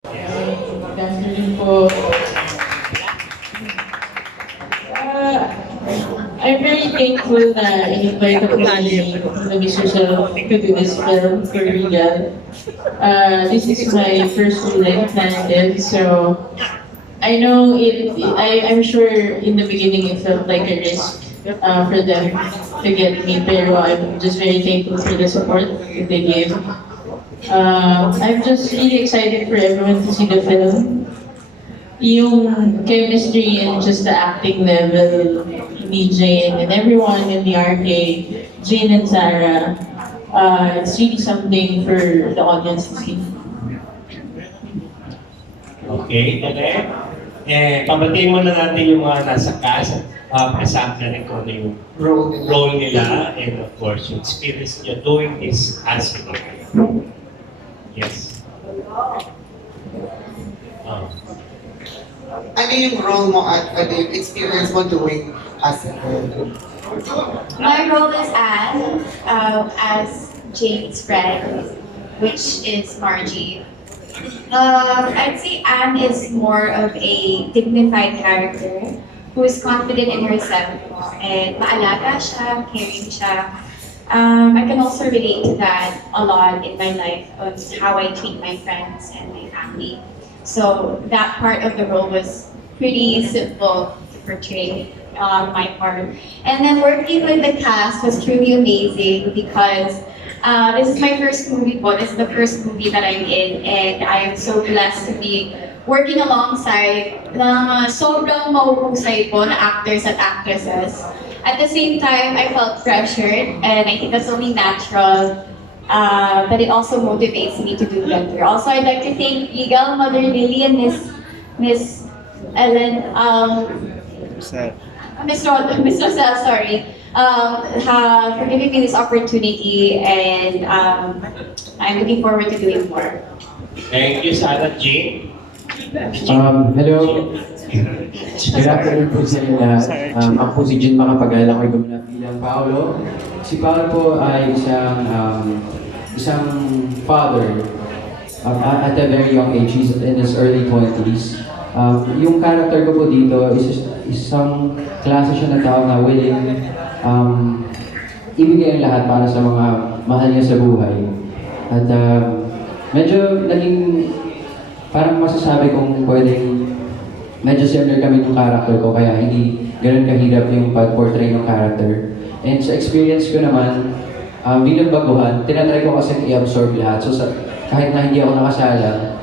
Good afternoon po. I'm very thankful na in-invite ako na Mr. Sel to do this film for Regal. This is my first film I've handled, so I know I'm sure in the beginning it felt like a risk for them to get me, pero I'm just very thankful for the support that they gave. I'm just really excited for everyone to see the film. Yung chemistry and just the acting level, me, Jane, and everyone in the arcade, Jane and Sarah, it's really something for the audience to see. Okay, pabatiin mo na natin yung mga nasa cast, kasama na rin kung ano yung role nila, and of course, yung experience nyo doing this aspect. Yes. Ano yung role mo at ano yung experience mo doing as a My role is Anne, as Jane's friend, which is Margie. I'd say Anne is more of a dignified character who is confident in herself and maalaga siya, caring siya. I can also relate to that a lot in my life of how I treat my friends and my family. So that part of the role was pretty simple to portray on my part. And then working with the cast was truly amazing because this is my first movie po. This is the first movie that I'm in, and I am so blessed to be working alongside sobrang mahuhusay po na actors and actresses. At the same time, I felt pressured, and I think that's only natural. But it also motivates me to do better. Also, I'd like to thank Legal, Mother Lily, and Miss Ellen, Miss Rosel, sorry, for giving me this opportunity, and I'm looking forward to doing more. Thank you, Sarah Jane. Hello. Good afternoon po sa inyo lahat. Ako po si Jin Macapagal. Ako'y gumanap bilang Paolo. Si Paolo po ay isang father at a very young age. He's in his early 20s. Yung character ko po dito is isang klase siya na tao na willing ibigay ang lahat para sa mga mahal niya sa buhay. At medyo naging parang masasabi kong pwedeng medyo similar kami ng character ko, kaya hindi ganun kahirap yung pag-portray ng character. And sa experience ko naman, bilang baguhan, tinatry ko kasi i-absorb lahat. So kahit na hindi ako nakasala,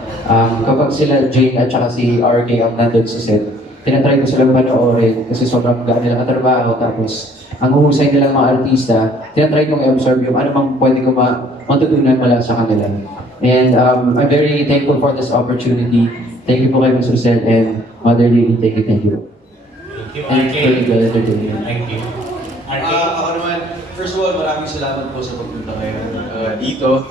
kapag sila Jane at saka si RK ang nandun sa set, tinatry ko silang panoorin kasi sobrang gaan nilang katrabaho. Tapos, ang uhusay nilang mga artista, tinatry kong i-absorb yung ano mang pwede ko matutunan mula sa kanila. And I'm very thankful for this opportunity. Thank you po kay Mr. Sel and Mother Lily. Thank you. Thank you, And for Legal Entertainment. Thank you. Ako naman, first of all, maraming salamat po sa pagpunta ngayon dito.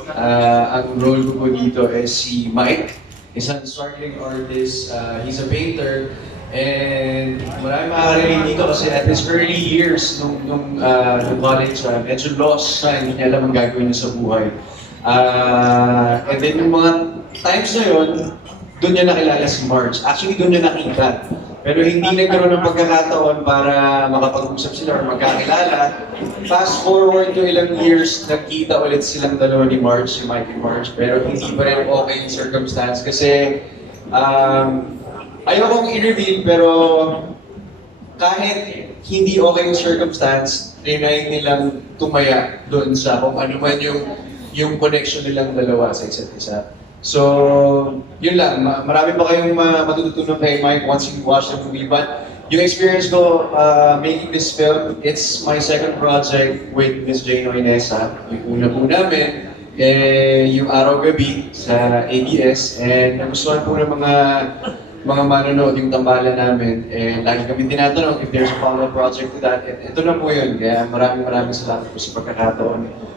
Ang role ko po dito is si Mike, isang struggling artist. He's a painter. And maraming makakarinig dito kasi at his early years nung college, medyo lost siya, hindi niya alam ang gagawin niya sa buhay. And then yung mga times na yun, doon niya nakilala si Marge. Actually, doon niya nakita. Pero hindi nagkaroon ng pagkakataon para makapag-usap sila or magkakilala. Fast forward to ilang years, nagkita ulit silang dalawa ni Marge, si Mike and Marge. Pero hindi pa rin okay yung circumstance kasi ayokong i-reveal pero kahit hindi okay yung circumstance, trinay nilang tumaya doon sa kung ano man yung connection nilang dalawa sa isa't isa. So, yun lang. Marami pa kayong matututunan kay Mike once you watch the movie. But yung experience ko making this film, it's my second project with Miss Jane Oineza. Yung una po namin, yung ARAW-GABI sa ABS. And nagustuhan po ng mga manonood yung tambalan namin. And lagi kami tinatanong if there's a follow-up project to that. And ito na po yun. Kaya maraming salamat po sa pagkakataon.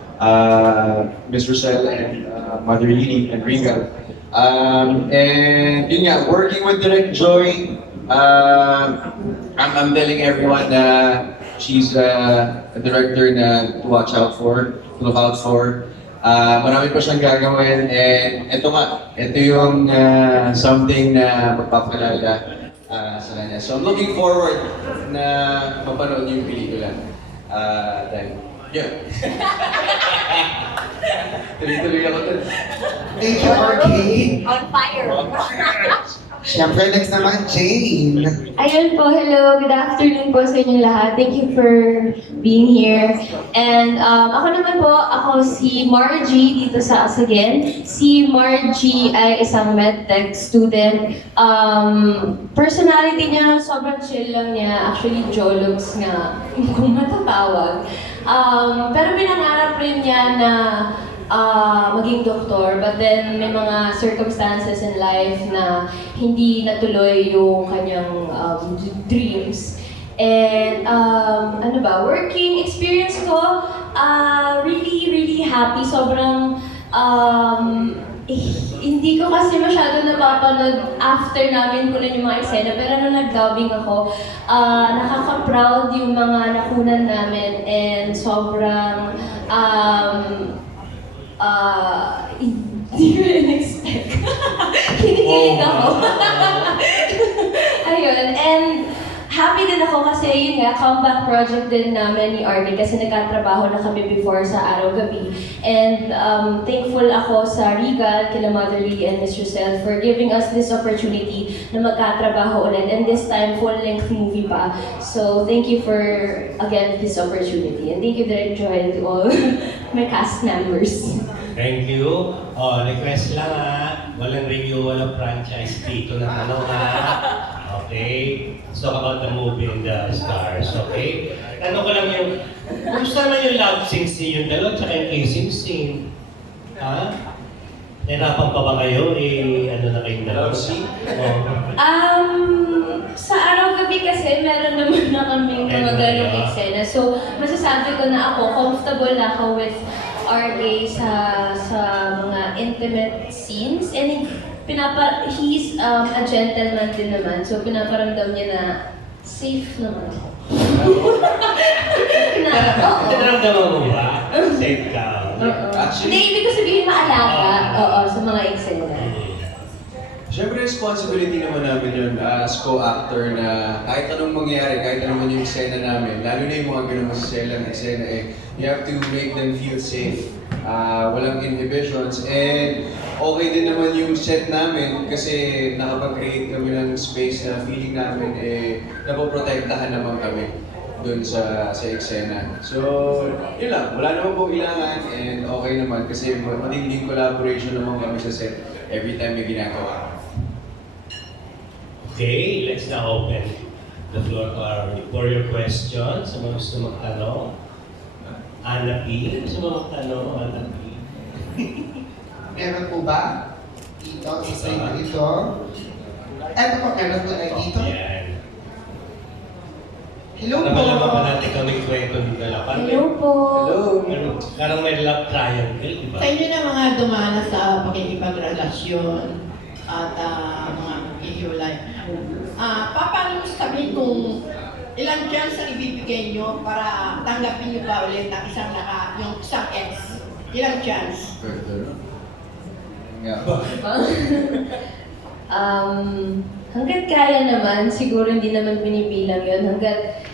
Mr. Sel and Mother Lily and Regal. And yun nga, working with Direct Joy, I'm telling everyone na she's a director na to watch out for, to look out for. Marami pa siyang gagawin and ito yung something na magpapalala sa kanya. So I'm looking forward na mapanood yung pelikula. Dahil, yun. Tuloy-tuloy ako dun. Thank you, RK. On fire! Siyempre, next naman, Jane. Ayun po, hello, good afternoon po sa inyong lahat. Thank you for being here. And ako naman po, ako si Margie dito sa Us Again. Si Margie ay isang medtech student. Personality niya, sobrang chill lang niya. Actually, jologs nga, kung matatawag. Pero pinangarap rin niya na maging doktor, but then may mga circumstances in life na hindi natuloy yung kanyang dreams. And working experience ko, really happy. Sobrang hindi ko kasi masyado napapanood after namin kunan yung mga eksena, pero nung nag-dubbing ako, nakaka-proud yung mga nakunan namin and sobrang hindi ko in-expect. Kinikilig ako. Ayun, and happy din ako kasi yun nga, comeback project din namin ni Arvin kasi nagkatrabaho na kami before sa ARAW-GABI. And thankful ako sa Regal, kila Mother Lee and Miss Rosel for giving us this opportunity na magkatrabaho ulit. And this time, full-length movie pa. So thank you for, again, this opportunity. And thank you, Direct Joy, to all my cast members. Thank you. Request lang walang renewal of franchise dito na Okay? Let's talk about the movie and the stars, okay? Ano ko lang yung, kumusta naman yung love scenes niyo yung dalawa, tsaka yung kissing scene? Ha? Nahirapan pa ba kayo? Ano na kayong dalawa? Love scene? Sa ARAW-GABI kasi meron naman na kaming mga ganong eksena. So, masasabi ko na ako, comfortable na ako with RA sa mga intimate scenes. And he's a gentleman din naman. So, pinaparamdam niya na safe naman ako. Pinaramdaman mo ba? Safe ka. Actually, Hindi, ibig ko sabihin maalaga. Sa mga eksena. Siyempre, responsibility naman namin yun as co-actor na kahit anong mangyari, kahit anong yung eksena namin, lalo na yung mga ganun masiselang eksena you have to make them feel safe. Walang inhibitions. And okay din naman yung set namin kasi nakapag-create kami ng space na feeling namin napoprotektahan naman kami dun sa eksena. So, yun lang. Wala naman pong ilangan and okay naman kasi matinding collaboration naman kami sa set every time may ginagawa. Okay, let's now open the floor for your questions. Sa mga gusto magtanong. Ana P. Gusto mo magtanong, Ana P? Meron po ba? Dito, isa yung dito. Eto po, meron po tayo dito. Yan. Hello po. Nabalaman pa natin kaming kwento ng dalapan. Hello po. Hello! Parang may love triangle, di ba? Sa inyo na mga dumana sa pakikipagrelasyon at mga ihiwalay. Paano sabihin kung ilang chance ang ibibigay nyo para tanggapin nyo ba ulit ang yung isang ex? Ilang chance? Hanggat kaya naman, siguro hindi naman binibilang yun. Hanggat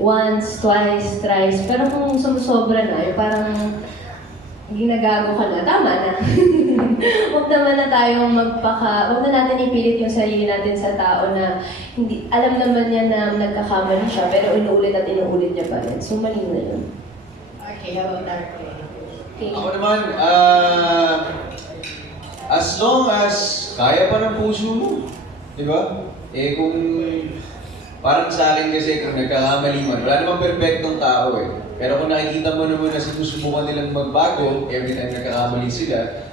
once, twice, thrice. Pero kung sumusobra na, yung parang ginagago ka na, tama na. Huwag naman na tayong huwag na natin ipilit yung sarili natin sa tao na hindi, alam naman niya na nagkakamali siya, pero inuulit at inuulit niya pa rin. So, mali na yun. Okay, how about that? Okay. Ako naman, as long as kaya pa ng puso mo, di ba? Kung parang sa akin kasi kung nagkakamali man, wala namang perfectong tao Pero kung nakikita mo naman na sinusubukan nilang magbago, every time nagkakamali sila,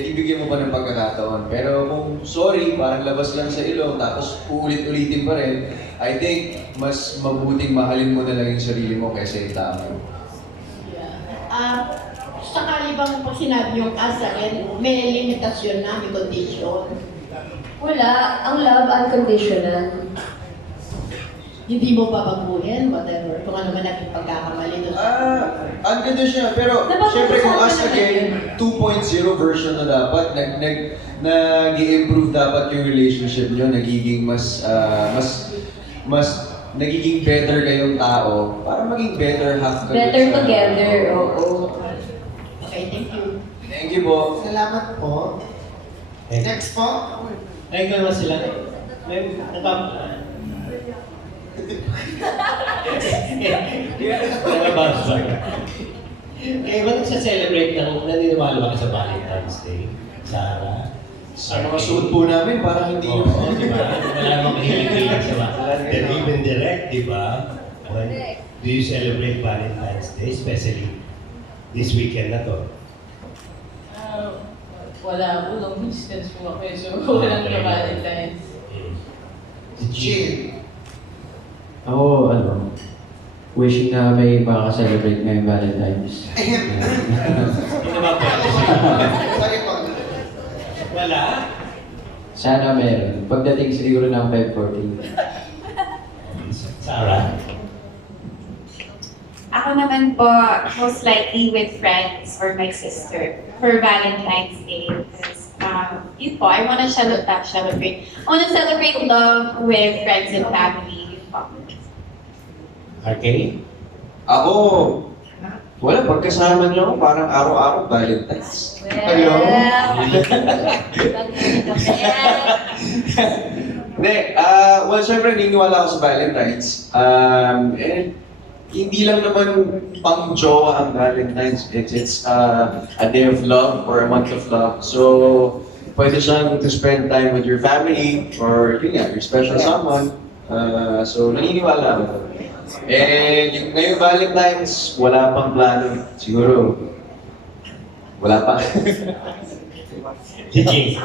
ibigyan mo pa ng pagkakataon. Pero kung sorry, parang labas lang sa ilong, tapos uulit-ulitin pa rin, I think mas mabuting mahalin mo na lang yung sarili mo kaysa yung tao. Sakali bang pag sinabi yung asakin, may limitasyon na, may condition? Wala. Ang love, unconditional. hindi mo babaguhin, whatever, kung ano man naging pagkakamali doon. Ang ganda siya, pero syempre kung Us Again, 2.0 version na dapat, nag-i-improve dapat yung relationship nyo, nagiging mas nagiging better kayong tao, para maging better half kayo. Better together, oo. Okay, thank you. Thank you po. Salamat po. Next po. Ay, naman sila. May Nalabas ba? Ba't nagsa-celebrate naniniwala ba ka sa Valentine's Day? Sarah? Sa mga suot po namin, parang hindi Oo, di ba? Wala namang mahilig sa Valentine's Day. Even direct, di ba? Do you celebrate Valentine's Day, especially this weekend na to? Wala po, long distance po ako, so walang na Valentine's. Jin. Ako, wishing na may makaka-celebrate ngayong Valentine's. Ano ba po? Sorry po. Wala? Sana meron. Pagdating siguro ng Feb 14. Sarah? Ako naman po, most likely with friends or my sister for Valentine's Day. Because, yun po, I want to celebrate. I want to celebrate love with friends and family. Yun po. Okay? Ako, wala, pagkasama niyo ako, parang araw-araw Valentine's. Hello? Hindi, well, syempre, naniniwala ako sa Valentine's. Hindi lang naman pang-jowa ang Valentine's. It's a day of love or a month of love. So, pwede siyang to spend time with your family or, yun nga, your special someone. So, naniniwala ako. And yung ngayong Valentine's, wala pang plano. Siguro, wala pa. Si Jin?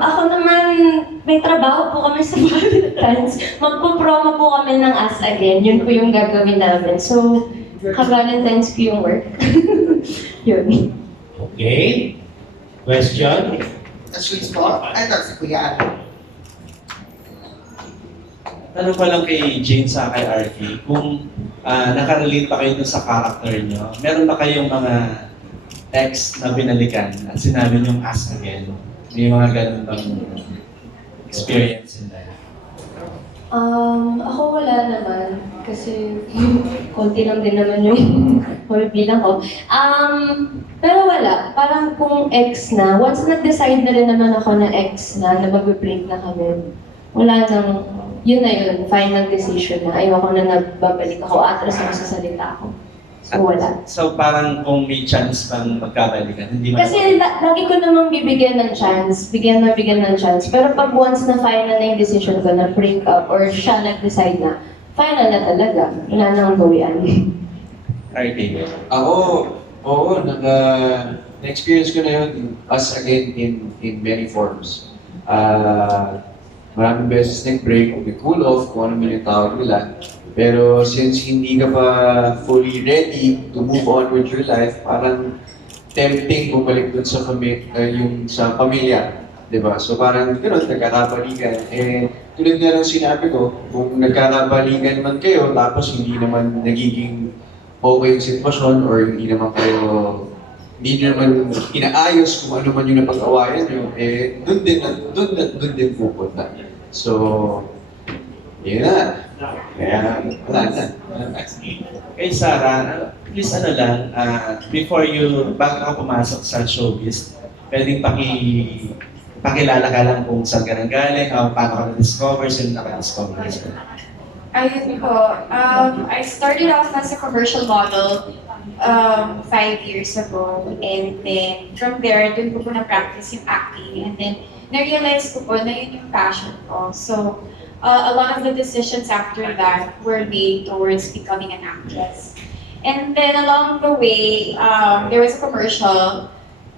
Ako naman, may trabaho po kami sa Valentine's. Magpo-promo po kami ng Us Again. Yun po yung gagawin namin. So, ka-Valentine's ko yung work. Yun. Okay. Question? Sweets po. Ano, si Kuya Ano? Tanong ko lang kay Jane sa kay RK, kung nakarelate pa kayo dun sa character nyo, meron ba kayong mga ex na binalikan at sinabi niyong Us Again? May mga ganun bang experience in life? Ako wala naman. Kasi konti lang din naman yung bilang ko. Pero wala. Parang kung ex na, once nag-decide na rin naman ako na ex na mag-break na kami, wala nang, yun na yun, final decision na. Ayoko na nagbabalik ako, atras ako sa salita ko. So wala. So parang kung may chance bang magkabalikan, hindi man... Kasi lagi ko namang bibigyan ng chance, bigyan ng chance. Pero pag once na final na yung decision ko na break up or siya nag-decide na, final na talaga. Wala nang bawian. RK. Ako, oo, na-experience ko na yun, Us Again in many forms. Maraming beses nag-break, cool off, kung ano man yung tawag nila. Pero since hindi ka pa fully ready to move on with your life, parang tempting bumalik dun sa sa pamilya, di ba? So parang gano'n, nagkakabalikan. Tulad nga ng sinabi ko, kung nagkakabalikan man kayo, tapos hindi naman nagiging okay yung sitwasyon or hindi naman inaayos kung ano man yung napag-awayan nyo, dun din pupunta. So, yun na. Kaya, wala na. Kay Sarah, please bago ka pumasok sa showbiz, pwedeng pakilala ka lang kung saan ka nanggaling, paano ka na-discover, sino naka-discover ka. Ayun po. I started off as a commercial model 5 years ago. And then, from there, dun ko na-practice yung acting. And then, na-realize ko po na yun yung passion ko. So, a lot of the decisions after that were made towards becoming an actress. And then, along the way, there was a commercial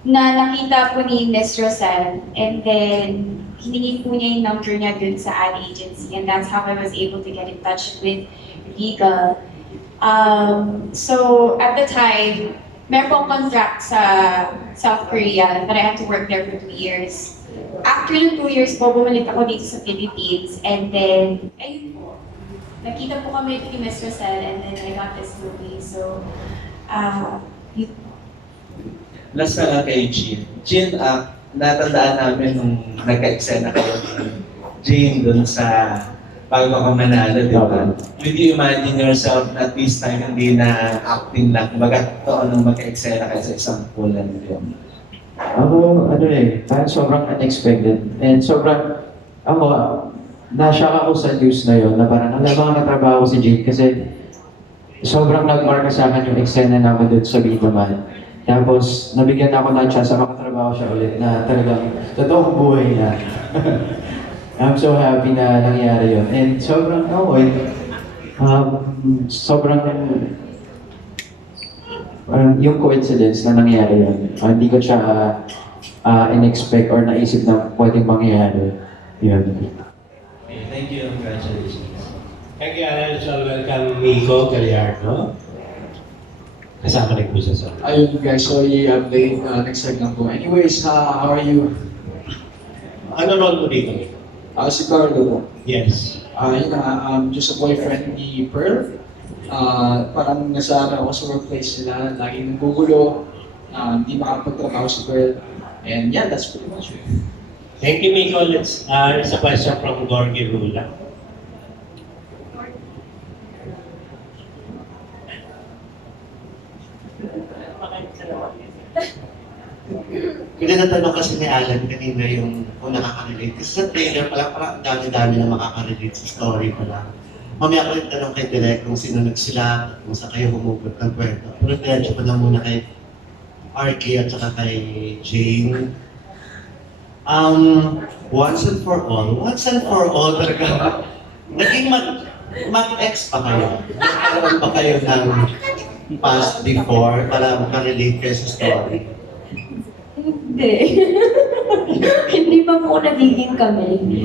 na nakita po ni Miss Rosel. And then, hiningi po niya yung number niya dun sa ad agency. And that's how I was able to get in touch with Regal. So, at the time, meron po akong contract sa South Korea that I had to work there for 2 years. After ng 2 years po, bumalik ako dito sa Philippines. And then, ayun po. Nakita po kami ni Miss Rosel and then I got this movie. So, yun. Last na lang kay Jin. Jin, natandaan namin nung nagka-eksena kayo ni Jane dun sa bago ka manalo, di ba? Would you imagine yourself at this time hindi na acting lang? Kumbaga, nung magka-eksena kayo sa isang full-length film? Ako, parang sobrang unexpected. And sobrang, na-shock ako sa news na yun, na parang alam natrabaho ko si Jake kasi sobrang nag-marka sa akin yung eksena namin doon sa Bida Man. Tapos, nabigyan ako ng chance sa makatrabaho siya ulit na talagang totoong buhay na. I'm so happy na nangyari yun. And sobrang, sobrang yung coincidence na nangyari yun. Hindi ko siya in-expect or naisip na pwedeng mangyari. Yun. Okay, thank you. Congratulations. Thank you, Alan. So, welcome Miko Gallardo. Kasama rin po sa Ayun guys, sorry I'm late. Next lang po. Anyways, how are you? Ano role mo dito, Miko? Si Carlo po. Yes. Yun na, just a boyfriend ni Pearl. Parang nasa ako sa workplace nila, laging nanggugulo, hindi makapagtrabaho si Pearl. And yeah, that's pretty much it. Thank you, Miko. There's a question from Gorgie Rula. Pinanatanong kasi ni Alan kanina yung kung nakaka-relate. Kasi sa trailer pala, parang dami-dami na makaka-relate sa story pala. Mamaya ko rin tanong kay Direk kung sino nagsulat, kung saan kayo humugot ng kwento. Pero diretso ko na muna kay RK at saka kay Jane. Once and for all talaga. Naging mag-ex pa kayo. Nagkaroon pa kayo ng past before para makarelate kayo sa story. Hindi. Hindi pa po nagiging kami. Hindi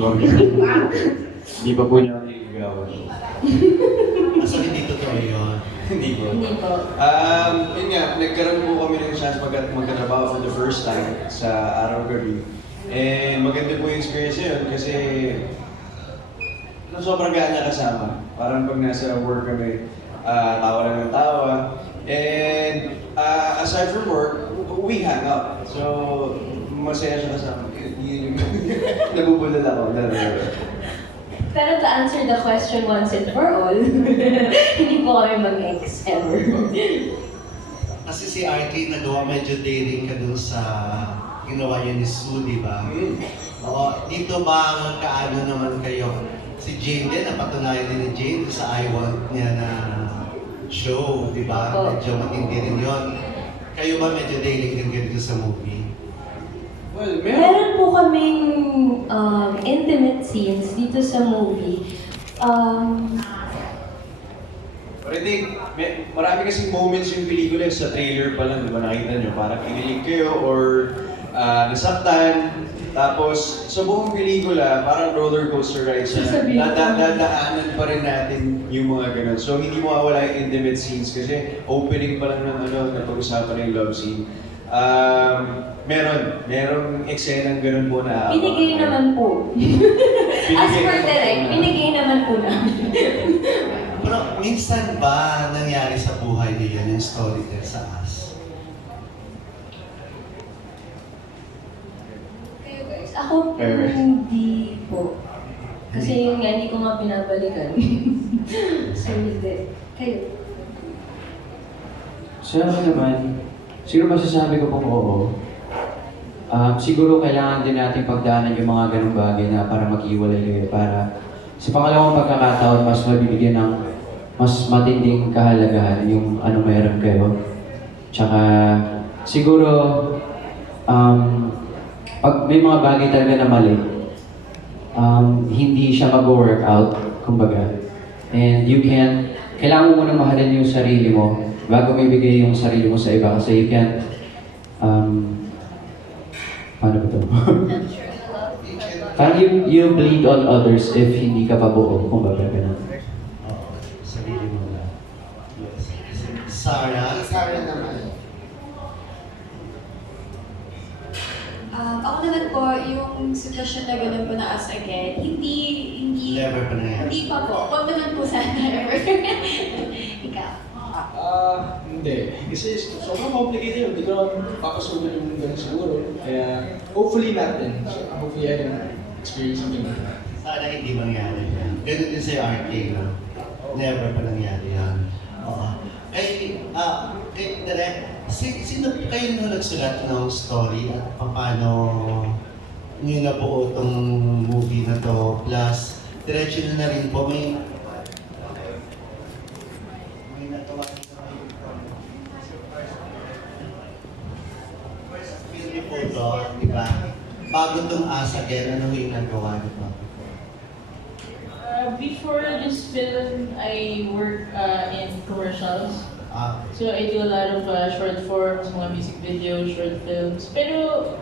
pa po niya nagagawa. Kasi hindi totoo yun. Hindi po. Hindi po. Yun nga, nagkaroon po kami ng chance magkatrabaho for the first time sa ARAW-GABI. And maganda po yung experience yun kasi sobrang gaan niya kasama. Parang pag nasa work kami, tawa lang ng tawa. And aside from work, we hang out. So, masaya siya kasama. Nabubulol ako. Pero to answer the question once and for all, hindi po kami mag-ex ever. Kasi si RK nagawa medyo daring ka dun sa ginawa niya ni Sue, di ba? Oo, dito ba kaano naman kayo? Si Jane din, napatunayan din ni Jane sa I Want niya na show, di ba? Medyo matindi rin yun. Kayo ba medyo daring din ganito sa movie? Well, Meron po kaming intimate scenes dito sa movie. But I think, marami kasing moments yung pelikula sa trailer pa lang, di ba nakita nyo? Parang kinilig kayo or nasaktan. Tapos, sa buong pelikula, parang roller coaster ride siya. Dadaanan pa rin natin yung mga ganun. So, hindi mo mawala yung intimate scenes kasi opening pa lang ng na pag-usapan ng love scene. Merong eksenang ganun po na... Binigay naman po. As per direct, binigay naman po namin. Pero minsan ba nangyari sa buhay niyo yung story din sa Us? Kayo guys, ako hindi po. Kasi yun nga, hindi ko nga pinabalikan. So, hindi. Kayo? Sa akin naman, siguro masasabi ko pong oo. Siguro kailangan din natin pagdaanan yung mga ganung bagay na para maghiwalay kayo. Para sa pangalawang pagkakataon, mas mabibigyan ng mas matinding kahalagahan yung ano meron kayo. Tsaka siguro, pag may mga bagay talaga na mali, hindi siya mag-work out, kumbaga. And you can, kailangan mo muna mahalin yung sarili mo bago may bigay yung sarili mo sa iba kasi you can't, paano ba ito? Parang you bleed on others if hindi ka pa buo, kung baga ganun. Oo, sarili mo na. Sarah? Sarah naman. Ako naman po, yung sitwasyon na ganun po na us again, hindi, Never pa nangyari. hindi pa po. Huwag naman po sana ever. Ikaw. Hindi. Kasi sobrang complicated yun. Hindi ko naman papasunod yung gano'n siguro. Kaya hopefully natin. So, hopefully I can experience something like that. Sana hindi mangyari yan. Ganun din sa RK, no? Never pa nangyari yan. Oo. Direk, sino kayo nung nagsulat ng story at paano nyo nabuo itong movie na to? Plus, diretso na rin po, may natawa rin na kayo. First film niyo po ito, di ba? Bago itong Us Again, ano yung nagawa niyo po? Before this film, I work in commercials. Ah, So I do a lot of short forms, mga music videos, short films. Pero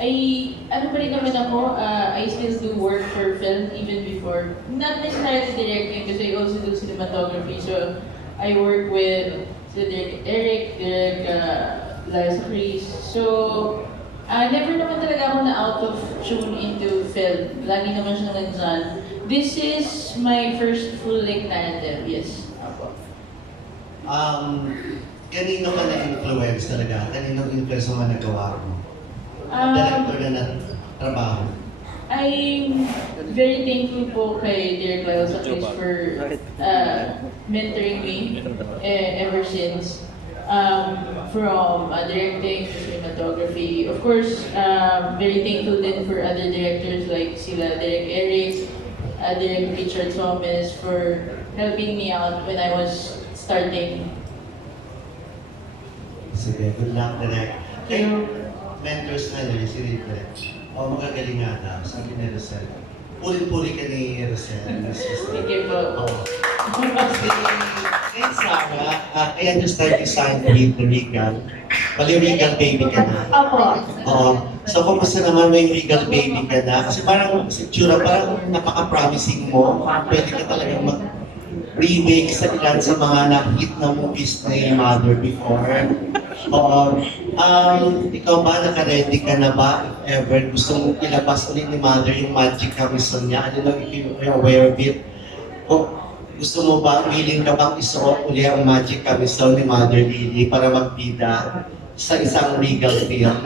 ano pa rin naman ako, I still do work for film even before. Not necessarily directing because I also do cinematography. So I work with Direk Eric, Direk Liza Chris. So never naman talaga ako na out of tune into film. Lagi naman siya nandyan. This is my first full-length narrative, yes. Apo. Kanino ka na-influence talaga? Kanino influence mo nagawa mo? Director na trabaho? I'm very thankful po kay Direk Liza Chris for mentoring me ever since. From directing to cinematography. Of course, very thankful din for other directors like SILA, Direk Eric, Direk Richard Thomas for helping me out when I was starting. Sige, good luck, Direk. Mentors na rin, si Direk. Magagaling nga daw, sabi ni Rosel. Puri-puri ka ni Rosel. Thank you po. Hey, Sarah, I understand you signed with the Regal. Bali, Regal baby ka na. Opo. Oo. So, kumusta naman may Regal baby ka na? Kasi parang, si Chura, parang napaka-promising mo. Pwede ka talagang mag-remake sa ilan sa mga na-hit na movies na yung Mother before. Oo. Ikaw ba, naka-ready ka na ba? If ever gusto mong ilabas ulit ni Mother yung magic kamison niya? I don't know if you're aware of it. Gusto mo ba, willing ka bang isuot uli ang magic kamison ni Mother Lily para magbida sa isang Regal film?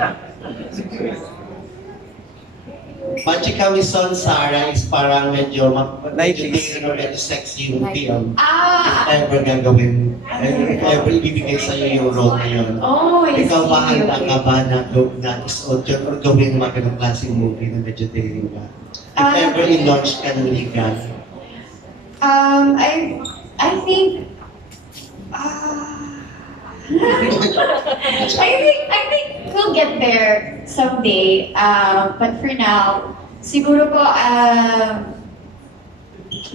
Magic kamison, Sarah, is parang medyo medyo sexy yung film. If ever gagawin, if ever ibibigay sa'yo yung role na yun. Oh, I Ikaw ba, see. handa ka ba na isuot yun or gawin mga ganong klaseng movie na medyo daring ka? If ever i-launch ka ng Regal, I think I think we'll get there someday. But for now, siguro po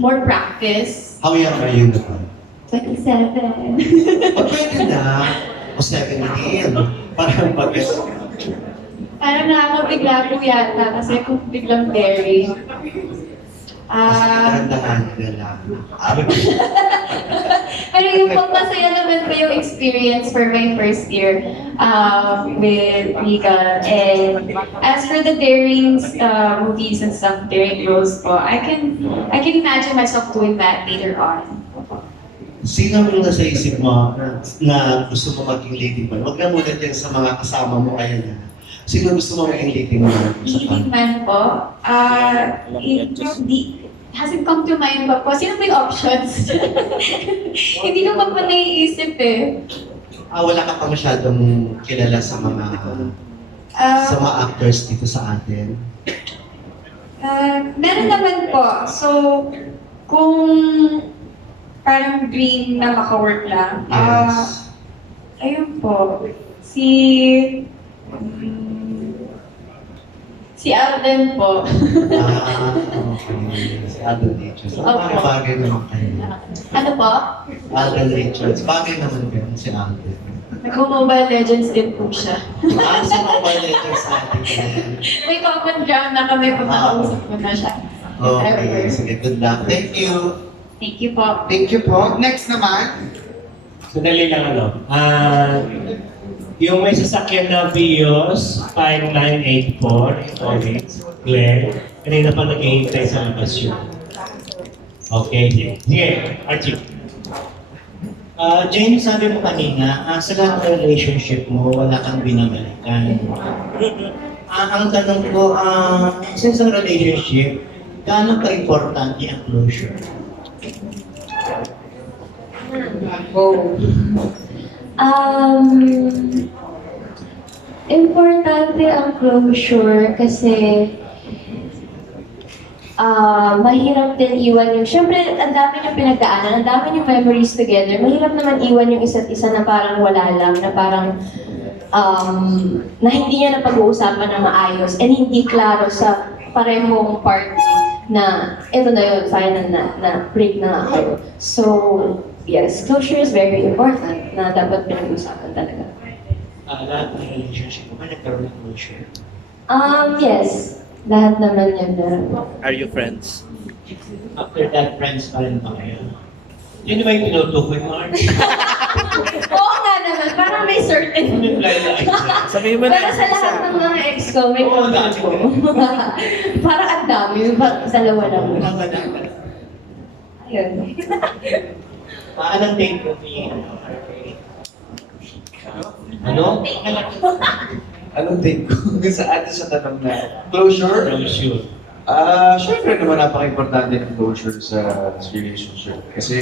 more practice. how young are you naman? 27. Pwede na. O 17. Parang Parang nakakabigla po yata kasi kung biglang daring. dahan-dahan ka lang. Pero yung masaya naman po yung experience for my first year with Regal. And as for the daring movies and stuff, daring roles po, I can imagine myself doing that later on. Sino mo nasa isip mo na gusto mo maging leading man? Huwag na muna dyan sa mga kasama mo kayo na. Sino gusto mo maging leading man? Leading man po, hasn't come to mind pa po. Sino ba yung options? Hindi ko pa po naiisip eh. Wala ka pa masyadong kilala sa mga actors dito sa atin? Meron naman po. So, kung parang dream na maka-work lang, Yes. ayun po. Si Alden po. Okay. Si Alden Richards. Opo. Bagay naman kayo. Ano po? Alden Richards. Bagay naman kayo si Alden. Nag-Mobile Legends din po siya. Sa Mobile Legends natin yan. May common ground na kami pag nakausap ko na siya. Okay. Sige, good luck. Thank you. Thank you po. Thank you po. Next naman. Sandali lang Yung may sasakyan na Vios 5984, okay, Glenn, kanina pa naghihintay sa labas yun. Okay, sige, Archie. Jane, sabi mo kanina, sa lahat ng relationship mo, wala kang binabalikan. Ang tanong ko, sa isang relationship, gaano ka-importante ang closure? Importante ang closure kasi mahirap din iwan yung, syempre, ang dami yung pinagdaanan, ang dami yung memories together. Mahirap naman iwan yung isa't isa na parang wala lang, na parang na hindi niya na pag-uusapan na maayos and hindi klaro sa parehong party na ito na yun, final na break na nga kayo. So, yes, closure is very important na dapat pinag-uusapan talaga. Lahat ng relationship mo, nagkaroon ng closure? Yes. Lahat naman yan meron. Are you friends? After that, friends pa rin ba kayo? Yun ba yung tinutukoy mo, Archie? Oo nga naman, parang may certain... Sabihin mo na. Pero sa lahat ng mga ex ko, may contact ko. Parang ang dami, dalawa lang. Ayun. Anong take mo ni Ano? Anong take ko sa atin sa tanong na closure? Closure. Syempre naman napaka-importante ng closure sa relationship. Kasi,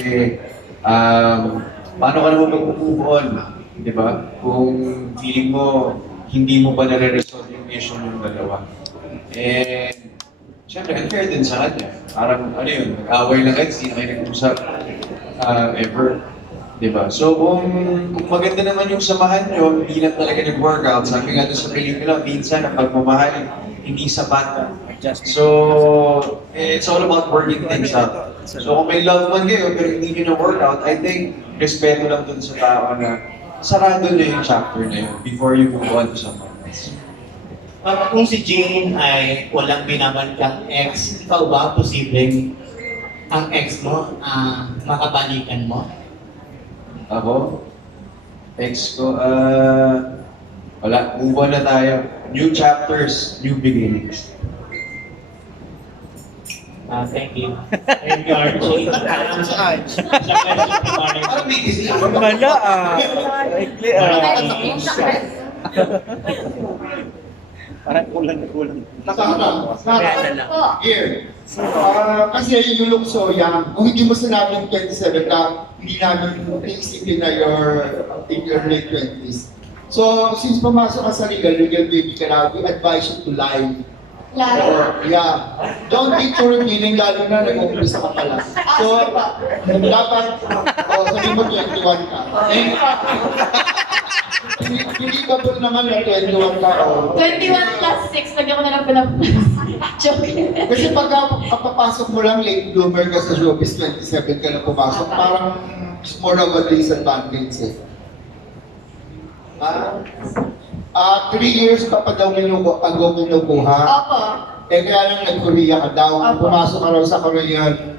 paano ka naman mag-move on, di ba? Kung feeling mo, hindi mo pa nare-resolve yung issue ng dalawa. And, syempre, unfair din sa kanya. Parang, ano yun, nag-away na kayo, hindi na kayo nag-usap ever. Diba? So, kung maganda naman yung samahan nyo, hindi na talaga nag-workout. Sabi nga doon sa pelikula, minsan ang pagmamahal, hindi sapat. So, it's all about working things out. So, kung may love man kayo, pero hindi nyo na-workout, I think, respeto lang dun sa tao na sarado na yung chapter na yun before you move on to someone else. Kung si Jane ay walang binabalikang ex, ikaw ba posibleng ang ex mo makabalikan mo? Ako? Ex ko, wala, move on na tayo. New chapters, new beginnings. Thank you. Thank you, Archie. Wala Likely Parang kulang. Here. Kasi you look so young. Kung hindi mo sinabing 27 ka, hindi namin iisipin na in your late 20s. So, since pumasok ka sa legal baby ka na, we advise you to lie. Lie? Yeah. Don't be too revealing, lalo na nag-umpisa ka pala. So, dapat, sabihin mo 21 ka. Hindi ka po naman na 21 ka. 21 plus 6, lagyan ko na lang pinag joke. Kasi pag kapapasok mo lang, late bloomer ka sa showbiz, 27 ka na pumasok, parang more of a disadvantage eh. 3 years ka pa daw minubuha. Opo. Eh kaya lang nag-Korea ka daw. Pumasok ka raw sa Korean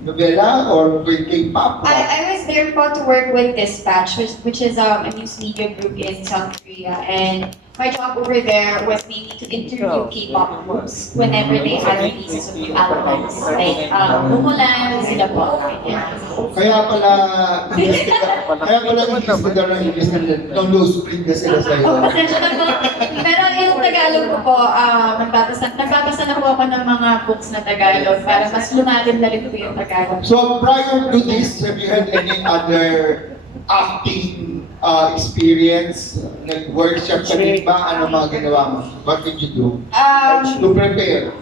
novela or K-pop. I was there po to work with Dispatch, which is a news media group in South Korea. And my job over there was mainly to interview K-pop groups whenever they had releases of new albums. Like, Umulan, sila po. Kaya pala, investigator ng English na no-split na sila sa'yo. Pasensya na po. Pero yung Tagalog ko po, nagbabasa na po ako ng mga books na Tagalog para mas lumalim na rin po yung Tagalog. So prior to this, have you had any other acting experience? Nag-workshop ka rin ba? Ano mga ginawa mo? What did you do? To prepare?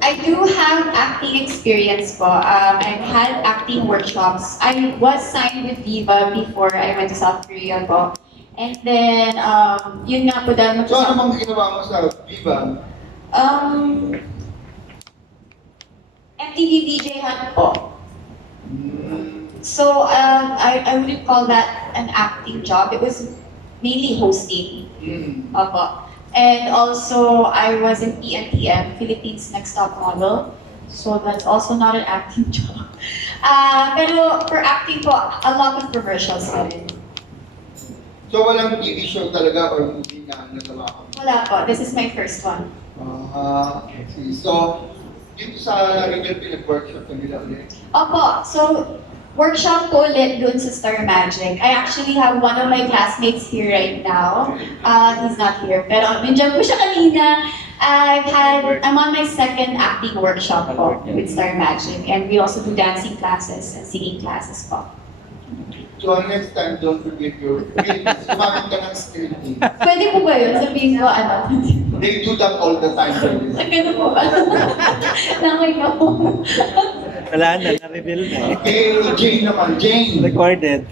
I do have acting experience po. I've had acting workshops. I was signed with Viva before I went to South Korea po. And then, yun nga po dahil So ano mga ginawa mo sa Viva? MTV VJ Hunt po. So, I wouldn't call that an acting job. It was mainly hosting. Opo. And also, I was in PNTM, Philippines Next Top Model. So that's also not an acting job. Pero for acting po, a lot of commercials na rin. So walang TV show talaga or movie na nagawa ko? Wala po. This is my first one. Okay. So, dito sa Regal pinag-workshop ka nila ulit? Opo. So, workshop ko ulit dun sa Star Magic. I actually have one of my classmates here right now. He's not here. Pero nandiyan po siya kanina. I'm on my second acting workshop po with Star Magic. And we also do dancing classes and singing classes po. So next time, don't forget your gumamit ka ng scripting. Pwede po ba yun? Sabihin ko, ano? They do that all the time. Ganun po ba? Nakay na po. Wala na, na-reveal na. Okay, Jane naman. Jane, Recorded.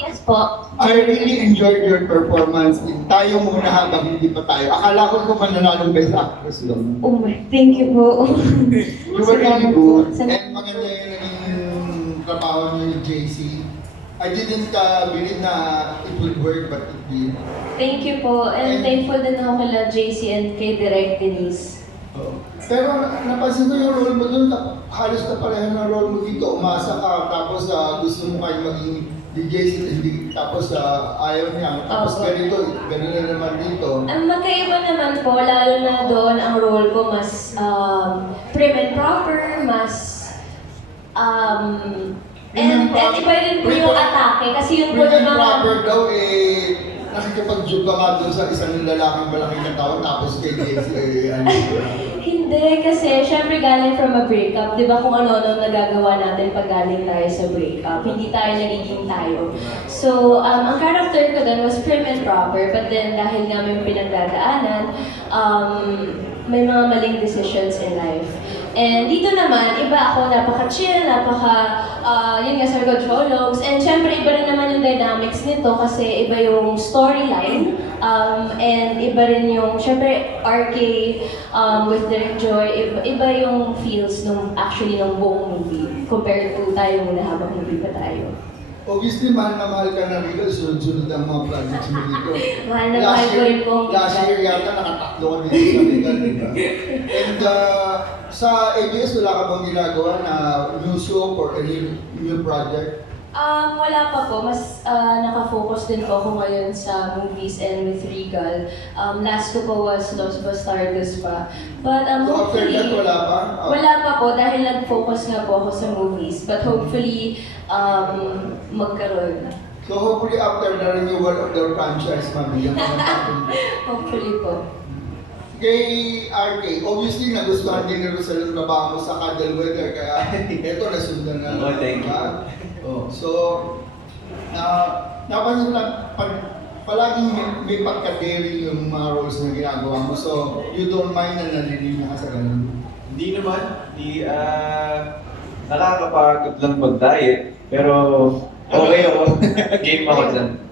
Yes po. I really enjoyed your performance. Tayo muna habang hindi pa tayo. Akala ko kung mananalo best actress doon. Oh my, thank you po. You were really good. And maganda yung naging trabaho niyo yung JC. I didn't believe na it would work, but it did. Thank you po. And thankful din ako kay JC and kay Direct Denise. Pero napansin ko yung role mo doon, halos na pareho ng role mo dito. Umasa ka, tapos gusto mo kayo maging DJ, tapos ayaw niya. Tapos ganito, gano'n na naman dito. Ang magkaiba naman po, lalo na doon ang role ko mas prim and proper, mas and iba rin po yung atake kasi yun po Prim and yung mga... proper daw nakikipag-joke ka nga doon sa isang lalaking malaking katawan, tapos kay JC Hindi, kasi syempre galing from a breakup, di ba kung ano-ano nagagawa natin pag galing tayo sa breakup, hindi tayo nagiging tayo. So, ang character ko then was prim and proper, but then dahil nga may pinagdadaanan, may mga maling decisions in life. And dito naman, iba ako, napaka-chill, yun nga sabi ko, jologs. And syempre, iba rin naman yung dynamics nito kasi iba yung storyline. And iba rin yung, syempre, RK with Direct Joy, iba yung feels nung buong movie compared to tayo muna habang movie pa tayo. Obviously, mahal na mahal ka na Regal, sunod-sunod ang mga projects mo dito. Mahal na mahal ko rin po. Last year yata, nakatatlo ka dito sa Regal, di ba? And sa ABS, wala ka bang ginagawa na new soap or any new project? Wala pa po. Mas nakafocus din po ako ngayon sa movies and with Regal. Last ko po was Los Bastardos pa. But So after hopefully... that, wala pa? Wala pa po dahil nag-focus nga po ako sa movies. But hopefully, magkaroon. So hopefully after the renewal of the franchise, mabigyan ka ng tapon. Hopefully po. Kay RK, obviously nagustuhan din ni Rosal yung trabaho mo sa Cuddle Weather, kaya eto nasundan na. Oh, thank you. So, napansin lang, palaging may pagka-daring yung mga roles na ginagawa mo. So, you don't mind na nalilinya ka sa ganun? Hindi naman. Nakakapagod lang mag-diet. Pero okay ako. Game ako dyan.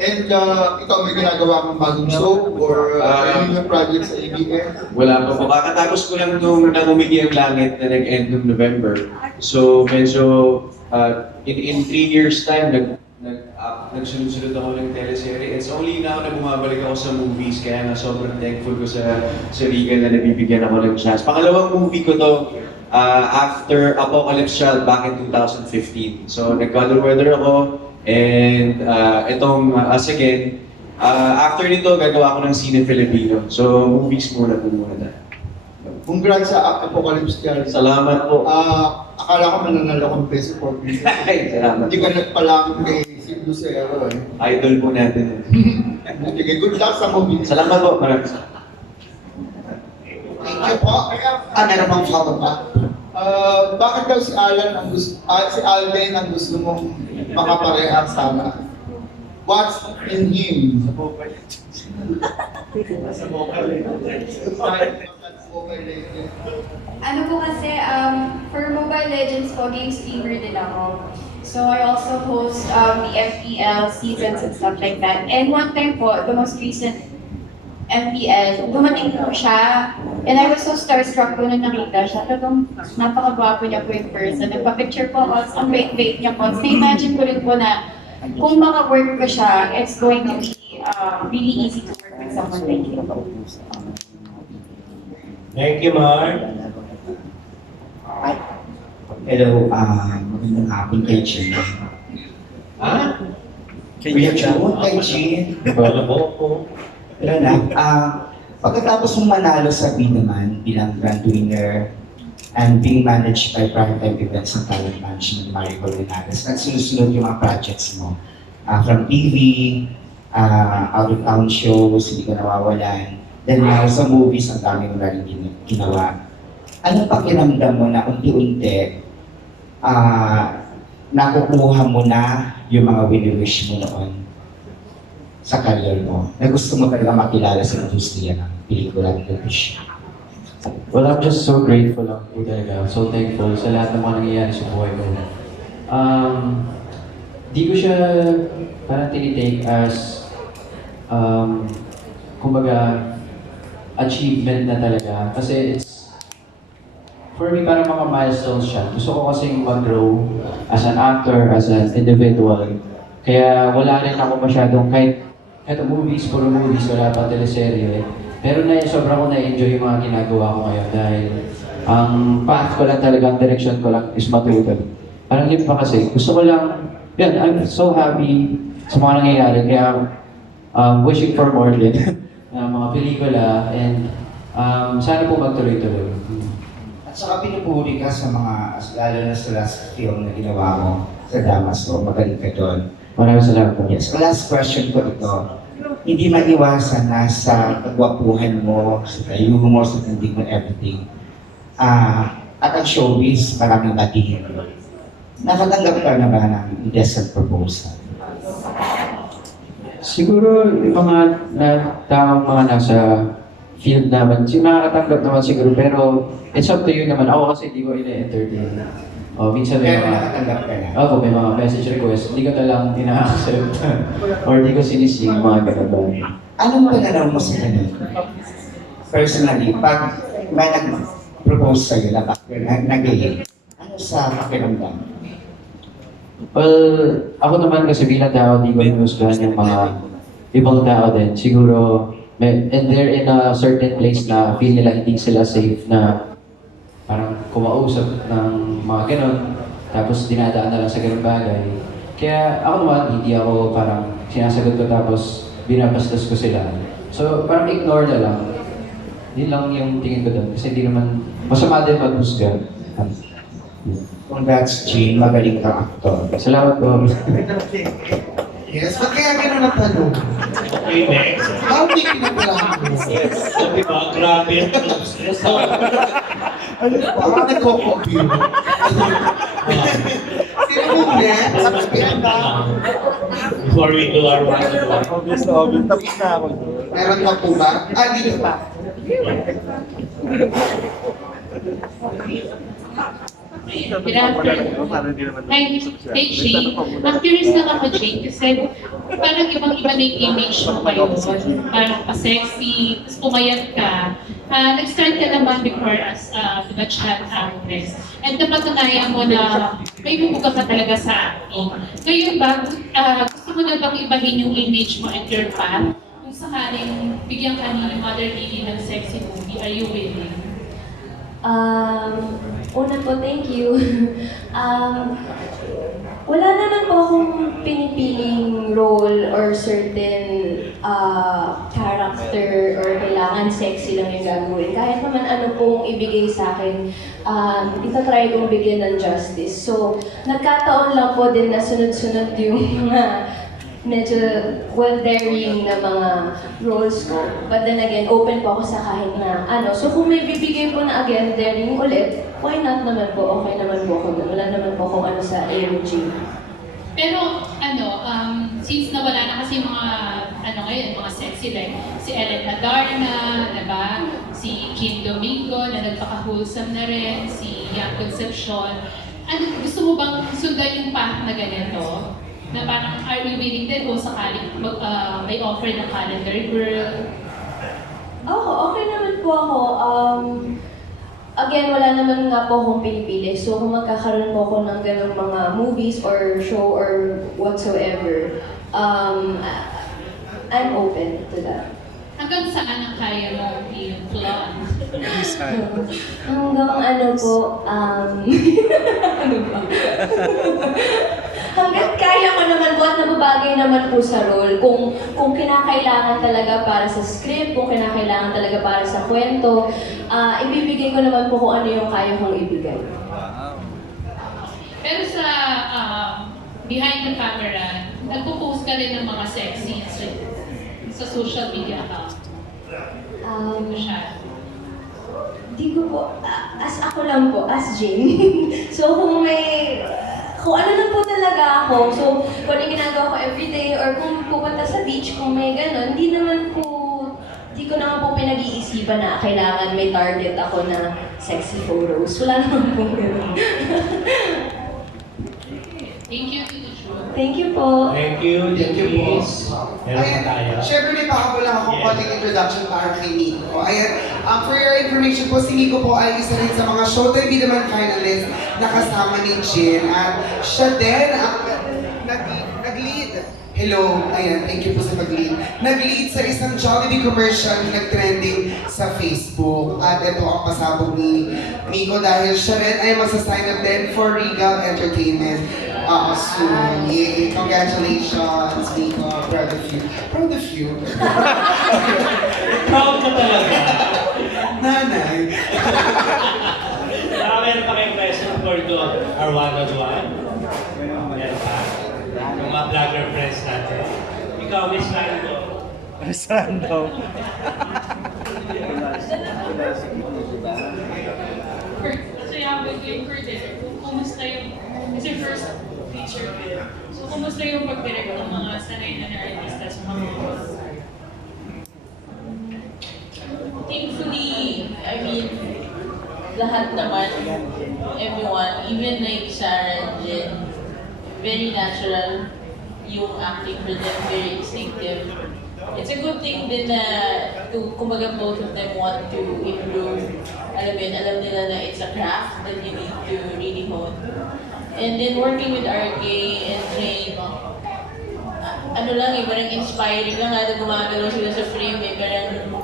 And ikaw may ginagawa kang bagong soap or any new project sa ABS? Wala pa po. Kakatapos ko lang nung Nangumigi ang Langit na nag-end ng November. So medyo in 3 years time, nagsunod-sunod ako ng teleserye. It's only now na bumabalik ako sa movies, kaya nga sobrang thankful ko sa Regal na nabibigyan ako ng chance. Pangalawang movie ko to after Apocalypse Child back in 2015. So nag-Cuddle Weather ako. And itong again, after nito, gagawa ko ng Cine Filipino. So, movies muna po muna. Congrats sa Apocalypse Child. Salamat po. Akala ko mananalo kong best support. Ay, salamat. Hindi ka nagpalang kay si Lucero eh. Idol po natin. Sige, good luck sa movie. Salamat po. Maraming salamat. Thank you po. Meron bang follow pa? Bakit daw si Alden ang gusto mong makaparehas sana? What's in him? Ano po kasi, for Mobile Legends po, game streamer din ako. So I also host the FPL seasons and stuff like that. And one time po, the most recent MPL, dumating po siya. And I was so starstruck po nung nakita siya. Talagang napakagwapo niya po in person. Nagpa-picture po ako, ang wait niya po. So imagine ko rin po na kung maka-work ko siya, it's going to be really easy to work with someone like you. Thank you, Mark. Hello, magandang hapon kay Jin. Kuya Jun, kay Jin. Pero na, pagkatapos mong manalo sa B naman bilang grand winner and being managed by Primetime Events and Talent Management Marico Linares, nagsusunod yung mga projects mo. From TV, out-of-town shows, hindi ka nawawalan. Then now sa movies, ang dami mo na rin ginawa. Anong pakiramdam mo na unti-unti nakukuha mo na yung mga wini-wish mo noon sa career mo, na gusto mo talaga makilala sa industriya ng pelikula ng television? Well, I'm just so grateful lang po talaga. So thankful sa lahat ng mga nangyayari sa buhay ko. Di ko siya parang tinitake as kumbaga achievement na talaga. Kasi it's, for me, parang mga milestones siya. Gusto ko kasing mag-grow as an actor, as an individual. Kaya wala rin ako masyadong, kahit movies, puro movies, wala pa teleserye. Pero sobrang ko na-enjoy yung mga ginagawa ko ngayon dahil ang path ko lang talaga, ang direction ko lang is matuto. Parang yun pa kasi, gusto ko lang, yan, I'm so happy sa mga nangyayari. Kaya wishing for more din mga pelikula and sana po magtuloy-tuloy. At saka pinupuri ka sa mga, lalo na sa last film na ginawa mo sa Damasco, magaling ka doon. Maraming salamat po. Yes, last question ko ito. Hindi maiwasan na sa kagwapuhan mo, sa tayo mo, sa tindig mo, everything. At ang showbiz, maraming batiin. Nakatanggap ka na ba ng indecent proposal? Siguro yung mga taong mga nasa field naman, nakakatanggap naman siguro, pero it's up to you naman. Ako kasi hindi ko ina-entertain. Minsan may Pero mga... nakatanggap ka na? Ako, may mga message request, hindi ko talang ina-accept. Or hindi ko sinising mga ganun. Anong pananaw mo sa ganun? Personally, pag may nag-propose sa'yo na nag-gay, ano sa pakiramdam? Well, ako naman kasi bilang tao, di ko inusgahan yung mga ibang tao din. Siguro, and they're in a certain place na feel nila hindi sila safe na parang kumausap ng mga ganon, tapos dinadaan na lang sa ganun bagay. Kaya ako naman, hindi ako parang sinasagot ko tapos binabastos ko sila. So parang ignore na lang. Yun lang yung tingin ko doon. Kasi hindi naman, masama din maghusga. Congrats, Jin. Magaling kang actor. Salamat po. Yes, ba't kaya gano'n ang tanong? Okay, next. How big na pala mo? Sabi ba, grabe ang stress. Baka nagko-compute. Sino mo next? Before we do our one. Tapos na ako. Meron pa po ba? Dito pa. Good afternoon. Hey, Jane. I'm curious lang ako, Jane, kasi parang ibang-iba na yung image mo kayo. Parang pa-sexy, tapos pumayat ka. Nag-start ka naman before as the chat actress. And napatunayan mo na may bubuga ka talaga sa acting. Ngayon ba, gusto mo na bang ibahin yung image mo and your path? Kung sakaling bigyan ka ni Mother Lily ng sexy movie, are you willing? Una po, thank you. Wala naman po akong pinipiling role or certain character or kailangan sexy lang yung gagawin. Kahit naman ano pong ibigay sa akin, itatry kong bigyan ng justice. So, nagkataon lang po din na sunod-sunod yung mga medyo well-daring na mga roles ko. But then again, open po ako sa kahit na ano. So kung may bibigay po na again, daring ulit, why not naman po? Okay naman po ako. Wala naman po kung ano sa ARAW-GABI. Pero since nawala na kasi mga ngayon, mga sexy like si Ellen Adarna, diba? Si Kim Domingo na nagpaka-wholesome na rin, si Yang Concepcion. Gusto mo bang sundan yung path na ganito? Na parang, are you willing din kung sakaling may offer na calendar girl? Okay naman po ako. Again, wala naman nga po akong pinipili. So kung magkakaroon po ako ng ganong mga movies or show or whatsoever, I'm open to that. Hanggang saan ang kaya mo yung plot? Hanggang ano po, ano ba? hanggat kaya ko naman po at nababagay naman po sa role. Kung kinakailangan talaga para sa script, kung kinakailangan talaga para sa kwento, ibibigay ko naman po kung ano yung kaya kong ibigay. Pero sa behind the camera, nagpo-post ka rin ng mga sex scenes sa social media account. Di ko po, as ako lang po, as Jin. So kung ano lang po talaga ako, so kung ano ginagawa ko everyday or kung pupunta sa beach, kung may gano'n, di ko naman po pinag-iisipan na kailangan may target ako na sexy photos. Wala naman po gano'n. Thank you, Tito Chu. Thank you po. Thank you, Denise. Meron pa tayo. Siyempre may pakabo lang akong konting introduction para kay Nico. Ayan, for your information po, si Nico po ay isa rin sa mga Showtime Be Naman finalist na kasama ni Jin. At siya din ang nag-lead. Hello, ayan, thank you po sa pag-lead. Nag-lead sa isang Jollibee commercial na nag-trending sa Facebook. At ito ang pasabog ni Nico dahil siya rin ay magsa-sign up din for Regal Entertainment. Soon. Yay. Congratulations, Nico. Proud of you. Proud of you. Proud ka talaga. Nanay. Meron pa kayong question for our one-on-one? Meron pa? Yung mga vlogger friends natin. Ikaw, Miss Rando. Miss Rando. Kasi for dinner, kumusta yung, kasi first feature film. So, kumusta yung pag-direct ng mga sanay na artista sa mga Thankfully, I mean, lahat naman, everyone, even like Sarah and Jin, very natural yung acting for them, very instinctive. It's a good thing din na, kumbaga both of them want to improve. Alam nila na it's a craft that you need to really hone. And then working with RK and Train, ano lang parang inspiring lang na gumagalaw sila sa frame parang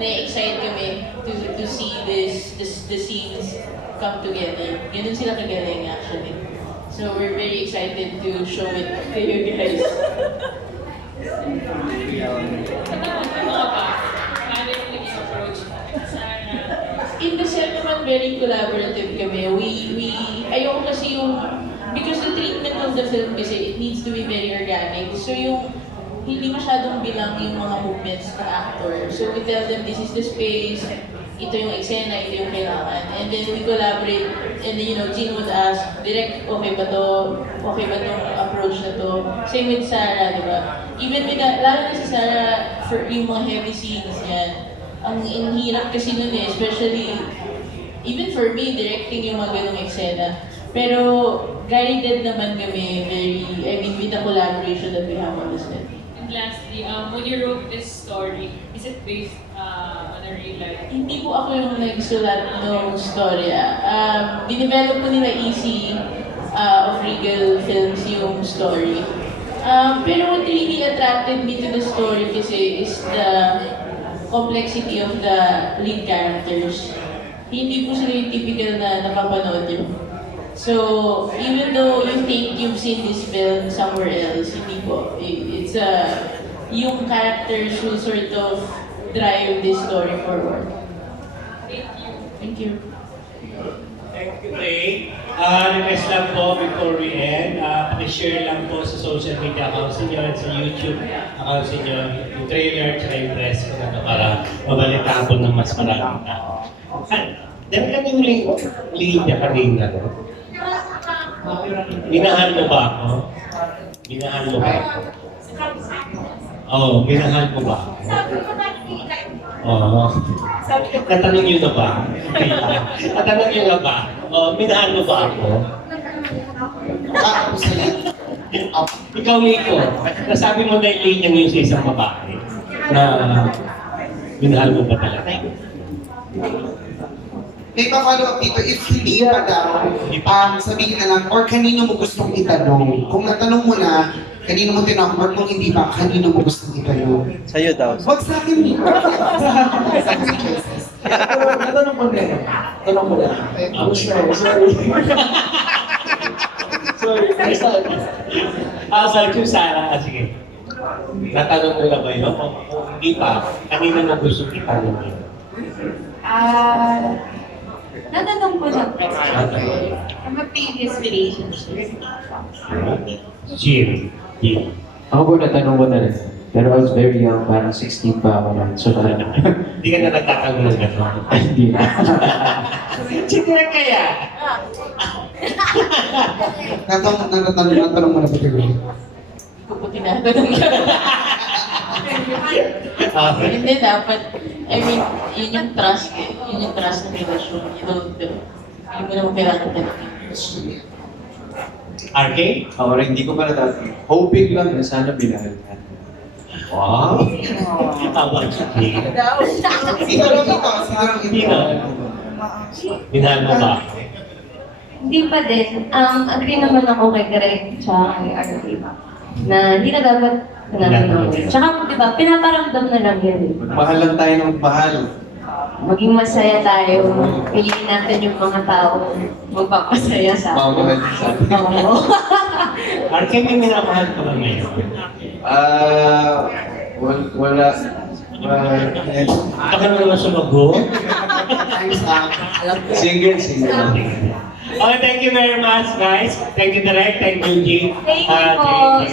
na-excite kami to see the scenes come together. Ganun sila kagaling actually. So we're very excited to show it to you guys. In the set naman, very collaborative kami. Ayoko kasi because the treatment of the film kasi, it needs to be very organic. So hindi masyadong bilang yung mga movements ng actor. So we tell them, this is the space, ito yung eksena, ito yung kailangan. And then we collaborate, and then Jin would ask, direct, okay ba to? Okay ba tong approach na to? Same with Sarah, di ba? Even with lalo na si Sarah, for yung mga heavy scenes yan, ang hirap kasi nun especially, even for me, directing yung mga ganong eksena. Pero guided naman kami, with the collaboration that we have on the set. And lastly, when you wrote this story, is it based on a real life? Hindi po ako yung nagsulat ng storya. Dinevelop po nila EC of Regal Films yung story. Pero what really attracted me to the story kasi is the complexity of the lead characters. Hindi po sila yung typical na napapanood yun. So, even though you think you've seen this film somewhere else, hindi po. It's yung characters will sort of drive this story forward. Thank you. Thank you. Thank you, Ray. Request lang po before we end. Pakishare lang po sa social media accounts niyo at sa YouTube accounts niyo yung trailer at yung press ko na ito para mabalitaan po ng mas maraming tao. Dahil kaming linya kanina, no? Minahal mo ba ako? Minahal mo ba ako? Oo, minahal mo ba ako? Oo. Natanong nyo na ba? Natanong nyo na ba? Minahal mo ba ako? Ikaw, Nico, nasabi mo na yung linya mo sa isang babae na minahal mo ba talaga? May pa-follow up dito, if hindi pa daw, sabihin na lang, or kanino mo gustong itanong. Kung natanong mo na, kanino mo tinanong, or kung hindi pa, kanino mo gustong itanong. Sa'yo daw. Wag sa akin, Nico. Natanong ko rin. Tanong ko rin. Sorry. Sorry. Sa yung Sarah, sige. Natanong mo na ba yun? Kung hindi pa, kanina mo gusto itanong yun? Natanong ko na po. From a previous relationship. Jin. Ako po natanong ko na rin. Pero I was very young, parang 16 pa ako nun. So parang... Hindi ka na nagtatanong ng gano'n. Hindi na. Siguro kaya. Natanong mo na ba ito? Ko po tinatanong yun. Hindi dapat, I mean, yun yung trust eh. Yun yung trust ng relasyon. Hindi mo naman kailangan talaga. RK? Ako rin, hindi ko pa natatang. Hoping lang na sana binahal ka. Wow! Tama ka. Siguro ito. Hindi na. Minahal mo ba? Hindi pa din. Agree naman ako kay Greg tsaka kay RK na hindi na dapat nananong. Tsaka, di ba, pinaparamdam na lang yan eh. Magmahal lang tayo ng mahal. Maging masaya tayo. Piliin natin yung mga tao magpapasaya sa atin. Mamahal din sa atin. Oo. RK, may minamahal ka ba ngayon? Wala. Baka na naman sumagot? Single. Okay, thank you very much, guys. Thank you, Direk. Thank you, Jin. Thank you po.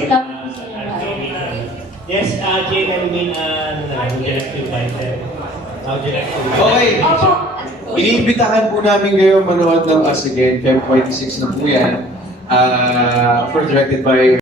Yes, Jin and Min, would you like to invite them? How would you like to invite them? Okay. Iniimbitahan po namin kayo manood ng Us Again, Feb 26 na po yan. First directed by